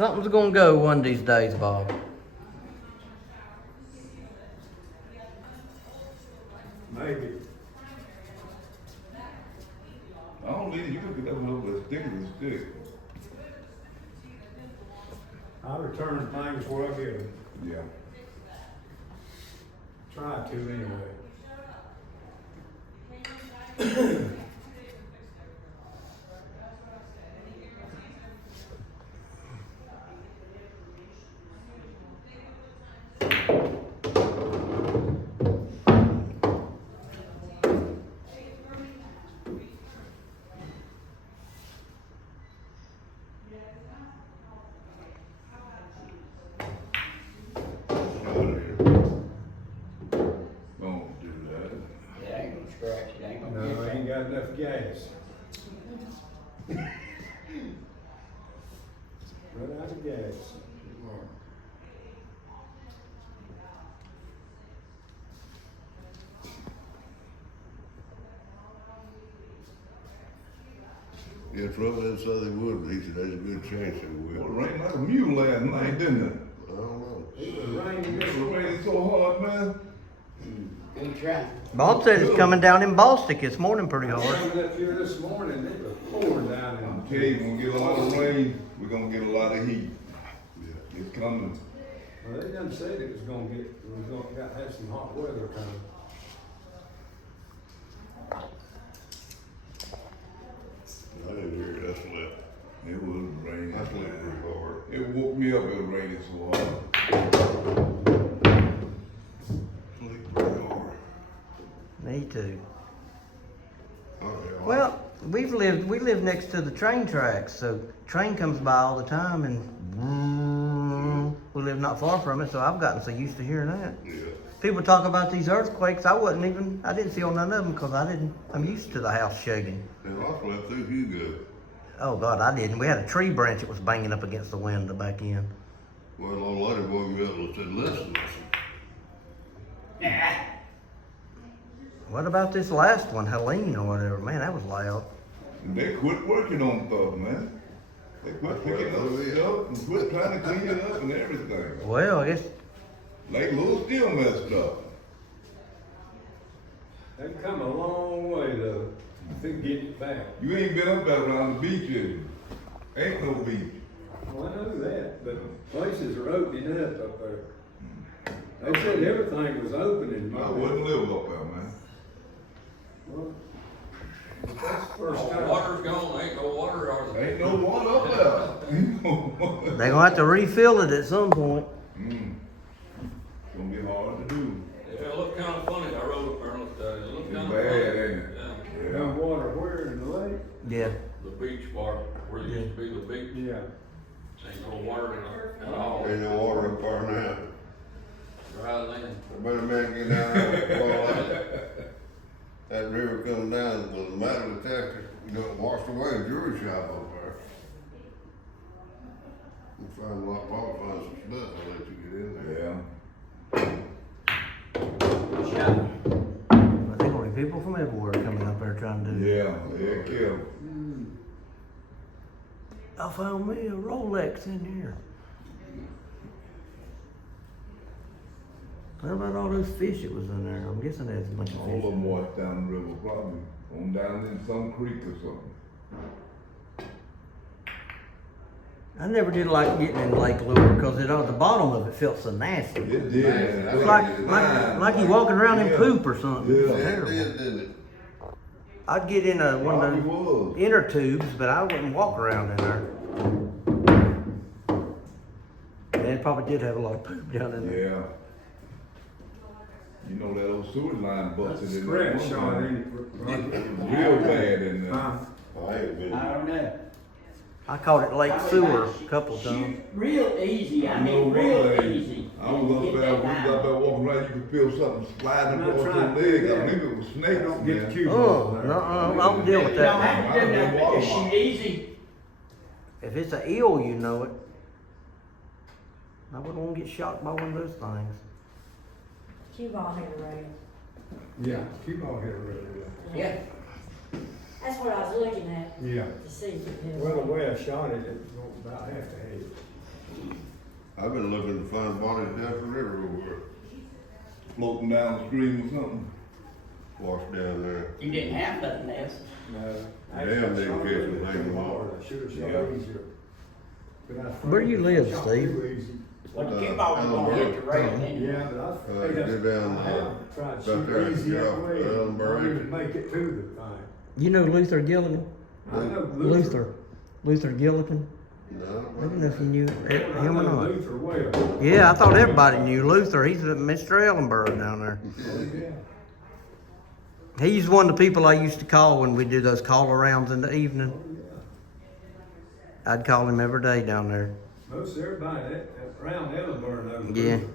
Something's gonna go one of these days, Bob. Maybe. I don't need it. You can get that one over as thick as a stick. I return things where I get them. Yeah. Try to anyway. Don't do that. It ain't gonna scratch, it ain't gonna No, I ain't got enough gas. Run out of gas. Yeah, trouble is, so they would, he said, there's a good chance they Well, it will. rained like a mule last night, didn't it? I don't know. It was raining It this was raining so hard, man. Good try. Bob said it's coming down in Bostic this morning pretty hard. Coming up here this morning, it was pouring down I'm in. telling you, we're gonna get a lot of rain, we're gonna get a lot of heat. Yeah. It's coming. Well, they done said it was gonna get, it was gonna have some hot weather coming. I didn't hear it, I slept. It was raining. I slept pretty hard. It woke me up, it was raining so hard. Sleep pretty hard. Me too. Oh, yeah. Well, we live next to the train tracks, so train comes by all the time, and we live not far from it, so I've gotten so used to hearing that. Yeah. People talk about these earthquakes. I didn't feel none of them because I'm used to the house shaking. And I slept through Hugo. Oh God, I didn't. We had a tree branch that was banging up against the window back in. Well, old lady woke me up and said, listen. What about this last one, Helene or whatever? Man, that was loud. And they quit working on stuff, man. They quit picking up stuff and quit trying to clean it up and everything. Well, I guess Lake Louis still messed up. They've come a long way though, to get it back. You ain't been up there around the beach, is you? Ain't no beach. Well, I know that, but places are opening up there. They said everything was opening. I wouldn't live up there, man. Well, that's the first Oh, time. water's gone, ain't no water, are there? Ain't no water up there. Ain't no water. they're gonna have to refill it at some point. It's gonna be hard to do. Yeah, it looked kinda funny, I rode up there and looked at it, it looked It's kinda bad, funny. ain't it? Yeah, No water where in the lake? Yeah. the beach part, where it used to be the beach, Yeah. ain't no water at all. Ain't no water up there now. Dry land. I better man get down there and fall out. That river comes down with a metal detector, you know, washed away a jewelry shop up there. You find a lot, probably find some stuff, I'll let you get in there. Yeah. But they're gonna be people from everywhere coming up there trying to do it. Yeah, kill. I found me a Rolex in here. What about all those fish that was in there? I'm guessing there's a bunch of All fish. of them washed down the river, probably on down in some creek or something. I never did like getting in Lake Lure because it on the bottom of it felt so nasty. It did. man. It's like you walking around in poop or something. It was Yeah. It terrible. did, didn't it? I'd get in one of Probably those was. inner tubes, but I wouldn't walk around in there. And it probably did have a lot of poop down in there. Yeah. You know that old sewer line busted That's in scratch there. shot, one ain't time. it? It was real bad in there. I ain't been. I don't know. I caught it Lake Sewer a couple of times. Shoot real easy, I You know mean, what, real man? easy. I was up Get there, that we was line. up there walking around, you could feel something sliding I'm not across your trying to leg. do I that. think it was They snakes, don't get the man. cue Oh, ball no, there. I don't deal with You don't that. have to do nothing, but just shoot easy. If it's an eel, you know it. I wouldn't want to get shot by one of those things. Cue ball hit a rail. Yeah, cue ball hit a really good. Yeah. That's what I was looking at Yeah. to see if it hit. Well, the way I shot it, it was about half the head. I've been looking to find bodies down the river over Floating downstream or something. washed down there. You didn't have nothing else. No. Damn, they catch them hanging hard. I should've shot easier. But I Where do you live, shot Steve? too easy. Well, the cue ball was gonna hit the rail anyway. Yeah, but I, Go down, I have tried to about there, shoot easy get that off way, Ellenborough and exit. make it to the thing. You know Luther Gilligan? I know Luther Gilligan? No. I don't know if you knew I him or know not. Luther well. Yeah, I thought everybody knew Luther. He's at Mr. Ellenborough down there. Yeah. He's one of the people I used to call when we do those call arounds in the evening. I'd call him every day down there. Most everybody around Ellenborough knows Yeah. Luther.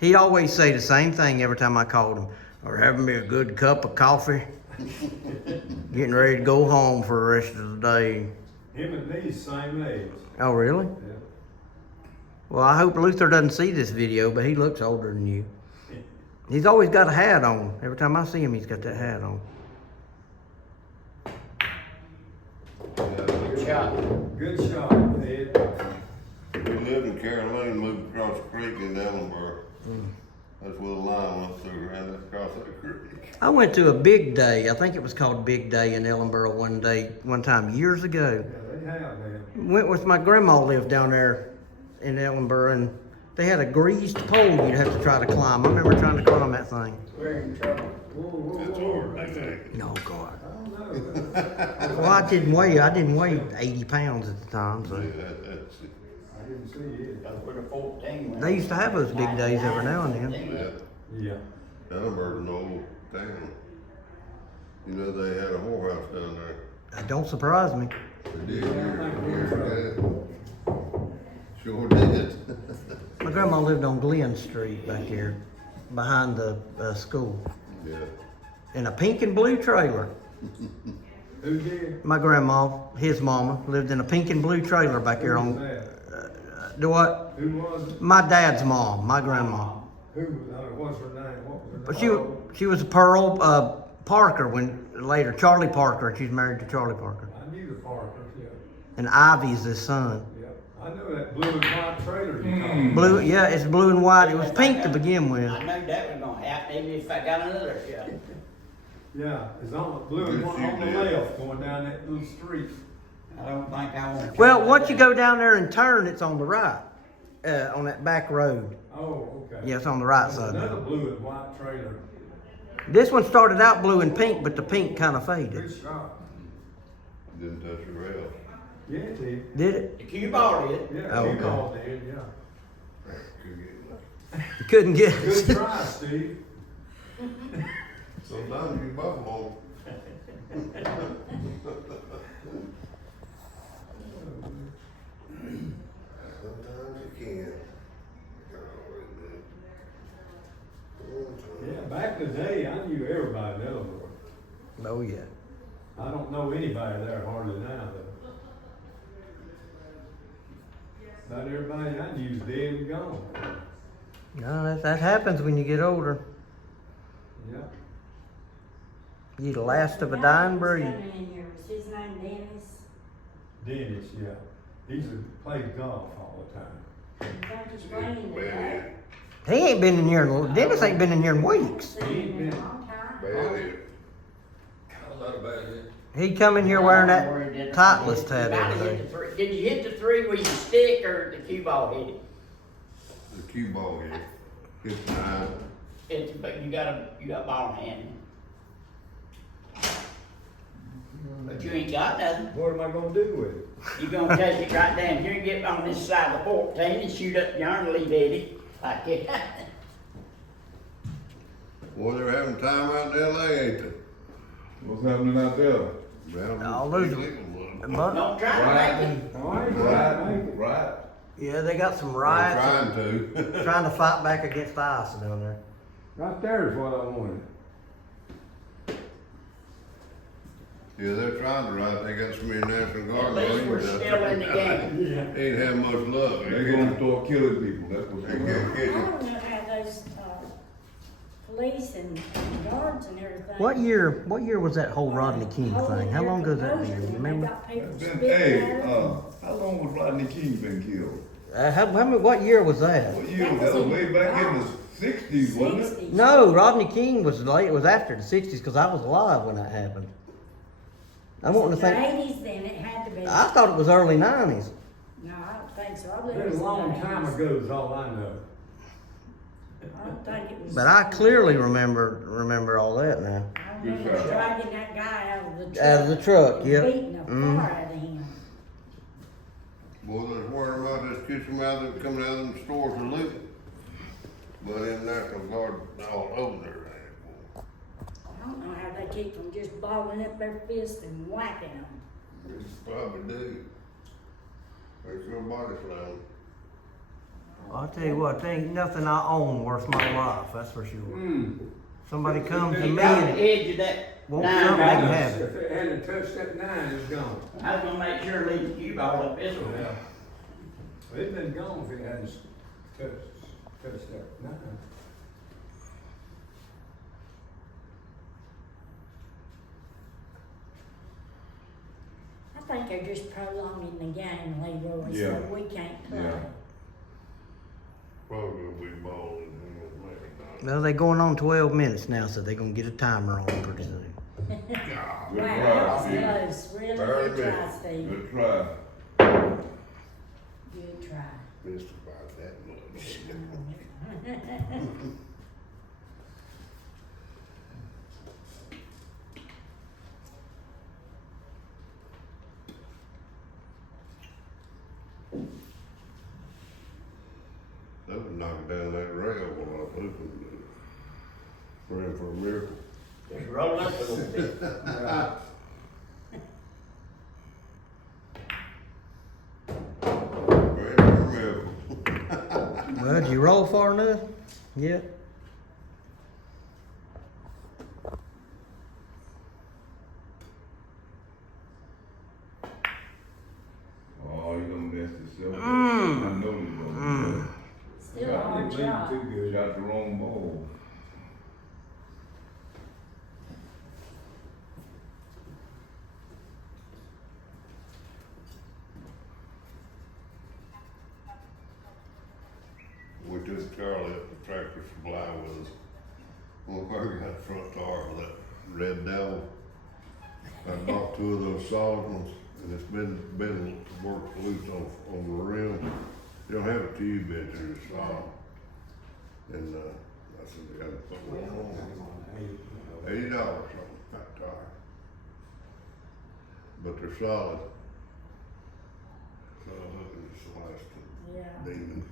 He always say the same thing every time I called him. Or having me a good cup of coffee. Getting ready to go home for the rest of the day. Him and me's same age. Oh, really? Yeah. Well, I hope Luther doesn't see this video, but he looks older than you. He's always got a hat on. Every time I see him, he's got that hat on. Good shot. Good shot, Ed. We lived in Caroline, moved across the creek in Ellenborough. That's where the line went through, ran across that creek. I went to a big day. I think it was called Big Day in Ellenborough one time years ago. Yeah, they have, man. Went with my grandma lived down there in Ellenborough, and they had a greased pole you'd have to try to climb. I remember trying to climb that thing. We're in trouble. Whoa, whoa, That's whoa. over right there. No, God. I don't know. Well, I didn't weigh 80 pounds at the time, so. Yeah, that's it. I didn't see it. That's where the 14 went. They used to have those big days every now and then. Yeah. Yeah. Ellenborough's an old town. You know, they had a whorehouse down there. That don't surprise me. They did years ago. Sure did. My grandma lived on Glen Street back here, behind the school, Yeah. in a pink and blue trailer. Who did? My grandma, his mama, lived in a pink and blue trailer back here Who was on. that? Do what? Who was it? My dad's mom, my grandma. Who was, what's her name? What was her name? But she was a Pearl Parker when later Charlie Parker. She's married to Charlie Parker, I knew the Parkers, yeah. and Ivy's his son. Yeah. I know that blue and white trailer you called. Blue, yeah, it's blue and white. It was pink to begin with. I know that was gonna happen, even if I got another shot. Yeah, it's on blue and white on the left, going down that little street. I don't think I want to. Well, once you go down there and turn, it's on the right, on that back road. Oh, okay. Yeah, it's on the right There's side. another blue and white trailer. This one started out blue and pink, but the pink kind of Good faded. shot. Didn't touch the rail. Yeah, it did. Did it? The cue ball did. Yeah, Oh, she okay. all did, yeah. You couldn't get Good it. try, Steve. Sometimes you buffalo. Sometimes you can. Yeah, back in the day, I knew everybody in Ellenborough. Oh yeah. I don't know anybody there hardly now, though. About everybody I knew is dead and gone. No, that happens when you get older. Yeah. You the last of a dying breed. Coming in here, was his name Dennis? Dennis, yeah. He's played golf all the time. Don't just bring him today. He ain't been in here. Dennis ain't been in here in weeks. Seen him in a long time. Bad hit. How's that a bad hit? He come in here wearing that Titleist hat Might have every hit day. the three. Did you hit the three with your stick or the cue ball hit it? The cue ball hit. Hit the nine. It's, but you got ball in hand. But you ain't got nothing. What am I gonna do with it? You gonna take it right down here and get on this side of the 14 and shoot up yarn and leave Eddie like that. Boy, they're having time out in LA, ain't they? What's happening out there? Well, All those- But, Don't try to make it. All right, Right, right. yeah, they got some They're riots. trying to. Trying to fight back against ICE down there. Right there is what I wanted. Yeah, they're trying to ride. They got so many National Guard. At least we're still in the game. Yeah. Ain't had much luck. They gonna start killing people, that's what's They going can't on. get I you. don't know how those, police and guards and everything. What year was that whole Rodney King thing? How long ago that been? You remember? They got people Been, spitting hey, at 'em. how long was Rodney King been killed? What year was that? What year was that? Was way back in the sixties, wasn't it? 60s. No, Rodney King was late. It was after the '60s because I was alive when that happened. I'm wanting to The think. 80s then, it had to be. I thought it was early '90s. No, I don't think so. I believe it Been was a the long 80s. time ago is all I know. I don't think it was. But I clearly remember all that now. I remember Good shot. dragging that guy out of the truck. Out of the truck, and yep. Beating the Mhm. fire out of him. Boy, there's worrying about this kitchen mouth that coming out of them stores are looting. But in National Guard all over there. I don't know how they keep from just balling up their fists and whacking them. They probably do. Makes your body slam. I'll tell you what, there ain't nothing I own worth my life. That's for sure. Somebody comes to You me got the and edge of that won't nine something they can ball. have it. If it hadn't touched that 9, it's gone. I was gonna make sure to leave the cue ball up this way. It'd been gone if it hadn't touched that 9. I think they're just prolonging the game, Leroy, Yeah. so we can't play. Yeah. Probably gonna be balling and maybe Well, they're going on 12 minutes now, so they're gonna get a timer on pretty soon. Good Wow, try, that was Steve. close, really Barely good try, missed. Steve, Good try. good try. not missed about that much. That would knock down that rail while I was looking, praying for a miracle. Just roll up a little bit. Praying for a miracle. Well, did you roll far enough? Yeah. Oh, you gonna mess this up. Mm. I know you gonna. Still a Yeah, hard Didn't leave shot. too good. Shot the wrong ball. We took Charlie up to Tractor Supply with us. One burger got the front tire with that red devil. I bought 2 of those solid ones, and it's been worked loose on the rim. You don't have a tube in there, it's solid. And, I said, you gotta put one on. $80 on that tire. But they're solid. So I'm hoping it's lasting. Yeah. Demon.